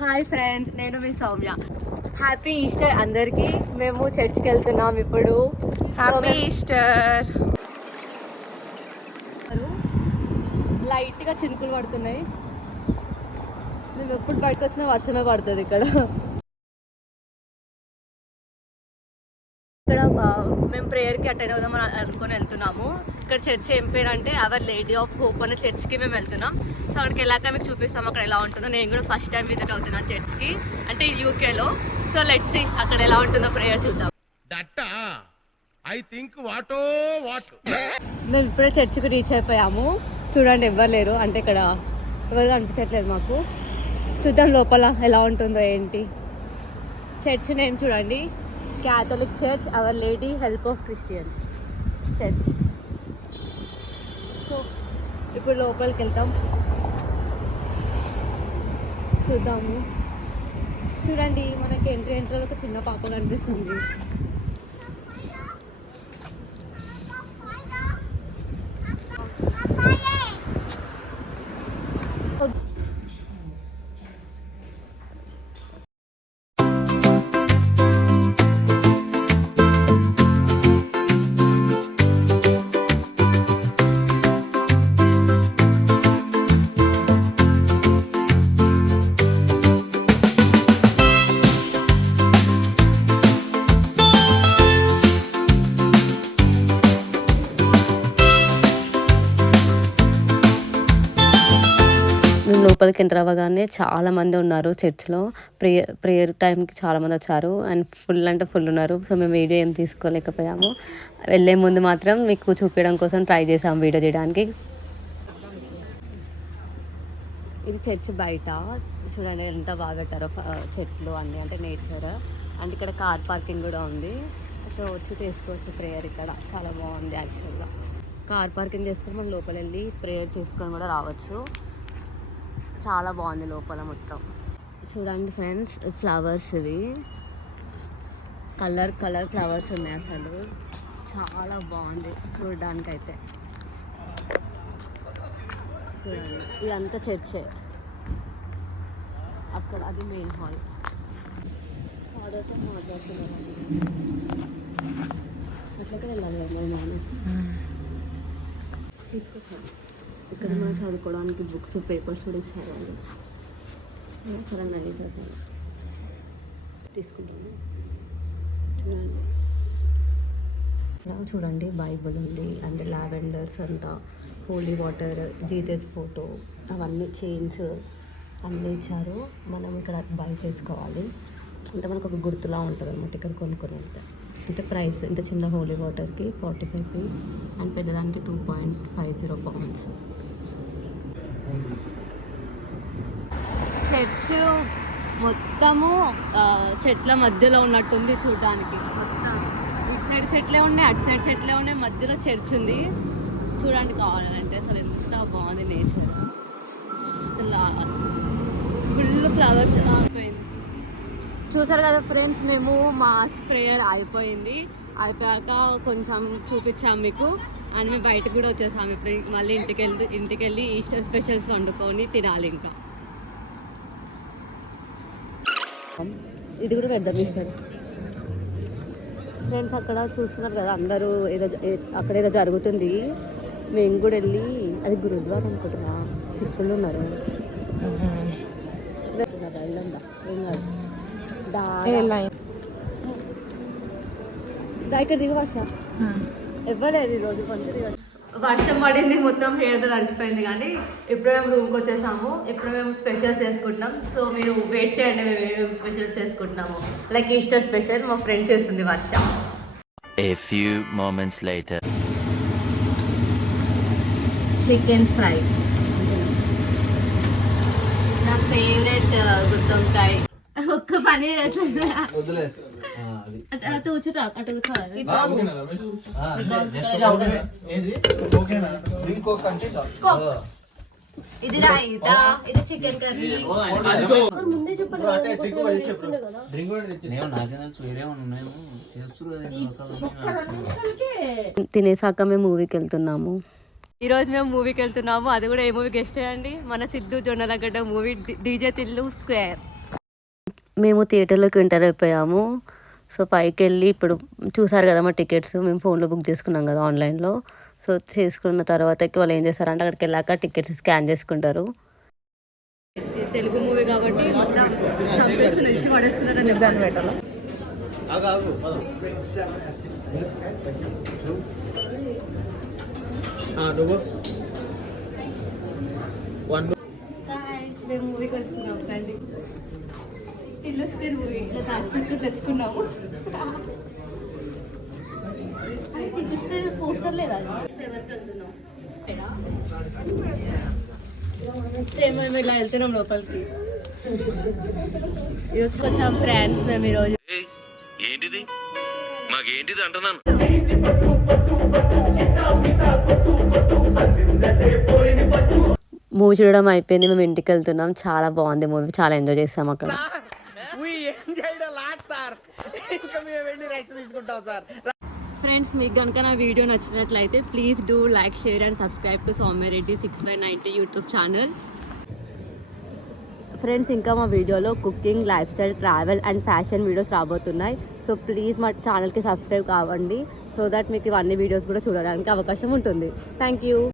Hi friends, నేను మీ Soumya. Happy Easter అందరికీ. మేము చర్చ్కి వెళ్తున్నాం ఇప్పుడు. Happy Easter. లైట్గా చినుకులు పడుతున్నాయి. మేము ఎప్పుడు బయటకు వచ్చినా వర్షమే పడుతుంది ఇక్కడ. ఇక్కడ మేము ప్రేయర్కి అటెండ్ అవుదామని అనుకుని వెళ్తున్నాము. ఇక్కడ చర్చ్ ఏం పేరు అంటే అవర్ లేడీ ఆఫ్ హోప్ అనే చర్చ్కి మేము వెళ్తున్నాం. సో అక్కడికి వెళ్ళాక మీకు చూపిస్తాం అక్కడ ఎలా ఉంటుందో. నేను కూడా ఫస్ట్ టైం విజిట్ అవుతున్నాను చర్చ్కి, అంటే యూకేలో. సో లెట్స్ సీ అక్కడ ఎలా ఉంటుందో ప్రేయర్ చూద్దాం. మేము ఇప్పుడే చర్చ్కి రీచ్ అయిపోయాము. చూడండి ఎవ్వరు లేరు, అంటే ఇక్కడ ఎవరు అనిపించట్లేదు మాకు. చూద్దాం లోపల ఎలా ఉంటుందో ఏంటి. చర్చ్ నేమ్ చూడండి, Catholic church our lady help of Christians church. So ఇప్పుడు లోపలికి వెళ్తాం, చూద్దాము. చూడండి మనకి ఎంట్రీలో ఒక చిన్న పాప కనిపిస్తుంది. లోపలికి ఎంటర్ అవ్వగానే చాలా మంది ఉన్నారు చర్చ్లో. ప్రేయర్ టైంకి చాలా మంది వచ్చారు అండ్ ఫుల్ అంటే ఫుల్ ఉన్నారు. సో మేము వీడియో ఏం తీసుకోలేకపోయాము. వెళ్ళే ముందు మాత్రం మీకు చూపించడం కోసం ట్రై చేసాము వీడియో చేయడానికి. ఇది చర్చ్ బయట చూడండి ఎంత బాగా పెట్టారో, చెట్లు అన్నీ, అంటే నేచర్. అండ్ ఇక్కడ కార్ పార్కింగ్ కూడా ఉంది. సో వచ్చి చేసుకోవచ్చు ప్రేయర్ ఇక్కడ. చాలా బాగుంది యాక్చువల్గా. కార్ పార్కింగ్ చేసుకొని మనం లోపల వెళ్ళి ప్రేయర్ చేసుకొని కూడా రావచ్చు. చాలా బాగుంది లోపల మొత్తం. చూడండి ఫ్రెండ్స్, ఫ్లవర్స్ ఇవి కలర్ ఫ్లవర్స్ ఉన్నాయి. అసలు చాలా బాగుంది చూడడానికైతే. చూడండి ఇదంతా చర్చే. అక్కడ అది మెయిన్ హాల్. ఫాదర్తో మాట్లాడుతున్నాను, అట్లకే వెళ్ళాలి నేను తీసుకొచ్చాను. ఇక్కడ మనం చదువుకోవడానికి బుక్స్ పేపర్స్ కూడా ఇచ్చారు వాళ్ళు. చాలా నైస్ అసలు. తీసుకుంటాను. చూడండి బైబుల్ ఉంది, అంటే లావెండర్స్ అంతా, హోలీ వాటర్, జీసస్ ఫోటో, అవన్నీ చైన్స్ అన్నీ ఇచ్చారు. మనం ఇక్కడ బై చేసుకోవాలి, అంటే మనకు ఒక గుర్తులా ఉంటుంది అన్నమాట ఇక్కడ కొనుక్కొని వెళ్తే. అంటే ప్రైస్ ఇంత చిన్న హోలీ వాటర్కి 45 అండ్ పెద్దదానికి 2.50 పౌండ్స్. చర్చ్ మొత్తము చెట్ల మధ్యలో ఉన్నట్టుంది చూడడానికి. మొత్తం ఇటు సైడ్ చెట్లే ఉన్నాయి, అటు సైడ్ చెట్లే ఉన్నాయి, మధ్యలో చర్చ్ ఉంది. చూడండి కావాలంటే అసలు ఎంత బాగుంది నేచర్. అసలు ఫుల్ ఫ్లవర్స్ అయిపోయింది. చూసారు కదా ఫ్రెండ్స్, మేము మాస్ ప్రేయర్ అయిపోయాక కొంచెం చూపించాము మీకు. అండ్ మేము బయటకు కూడా వచ్చేసాము. ఇప్పుడు మళ్ళీ ఇంటికి వెళ్ళి ఈస్టర్ స్పెషల్స్ వండుకొని తినాలి. ఇంకా ఇది కూడా పెద్ద ఈస్టర్ ఫ్రెండ్స్. అక్కడ చూస్తున్నారు కదా అందరూ, అక్కడ ఏదో జరుగుతుంది. మేము కూడా వెళ్ళి, అది గురుద్వారా అనుకుంటున్నా, సిక్కులు ఉన్నారు. ఇక్కడ దిగు వర్ష ఇవ్వలేదు ఈరోజు. కొంచెం వర్షం పడింది, మొత్తం హెయిర్ తడిచిపోయింది. కానీ ఇప్పుడు మేము రూమ్కి వచ్చేసాము. ఇప్పుడు మేము స్పెషల్స్ చేసుకుంటున్నాం. సో మీరు వెయిట్ చేయండి, మేము ఏమేమి స్పెషల్స్ చేసుకుంటున్నాము. లైక్ ఈస్టర్ స్పెషల్ మా ఫ్రెండ్ చేస్తుంది వర్ష. A few moments later. Chicken fry నా ఫేవరెట్. గుత్తొంకాయ ఒక్క పని ఇది రాయితా, ఇది చికెన్ కర్రీ. ముందే తినేసాక మేము మూవీకి వెళ్తున్నాము. ఈరోజు మేము మూవీకి వెళ్తున్నాము. అది కూడా ఏ మూవీ గెస్ట్ చేయండి? మన Siddhu Jonnalagadda movie, DJ Tillu square. మేము థియేటర్లోకి ఎంటర్ అయిపోయాము. సో పైకి వెళ్ళి ఇప్పుడు చూసారు కదా మా టికెట్స్ మేము ఫోన్లో బుక్ చేసుకున్నాం కదా ఆన్లైన్లో. సో చేసుకున్న తర్వాతకి వాళ్ళు ఏం చేస్తారంటే అక్కడికి వెళ్ళాక టికెట్స్ స్కాన్ చేసుకుంటారు. తెలుగు మూవీ కాబట్టి నుంచి పడేస్తున్నారని దాన్ని పెట్టాలి. మేము మూవీకి వస్తున్నాం రండి. ఇల్లు స్క్వేర్ మూవీ ఇలా దాచిపెట్టుకు తెచ్చుకున్నాము. ఇల్లు స్క్వేర్ పోస్టర్ లేదా ఎవరికి వెళ్తున్నాం సేమ్ మేము ఇలా వెళ్తున్నాం లోపలికి. ఈరోజు కొంచెం ఫ్రెండ్స్ మేము ఈరోజు ఏంటిది మాకేంటిది అంటున్నాను. మూవీ చూడడం అయిపోయింది, మేము ఇంటికి వెళ్తున్నాం. చాలా బాగుంది మూవీ, చాలా ఎంజాయ్ చేస్తాం అక్కడ. ఫ్రెండ్స్ మీకు కనుక నా వీడియో నచ్చినట్లయితే please do like share and subscribe to Soumya Reddy 6590 YouTube channel. Friends ఇంకా మా వీడియోలో cooking, life style, travel and fashion videos రాబోతున్నాయి. సో ప్లీజ్ మా ఛానల్కి సబ్స్క్రైబ్ కావండి, సో దట్ మీకు ఇవన్నీ వీడియోస్ కూడా చూడడానికి అవకాశం ఉంటుంది. Thank you.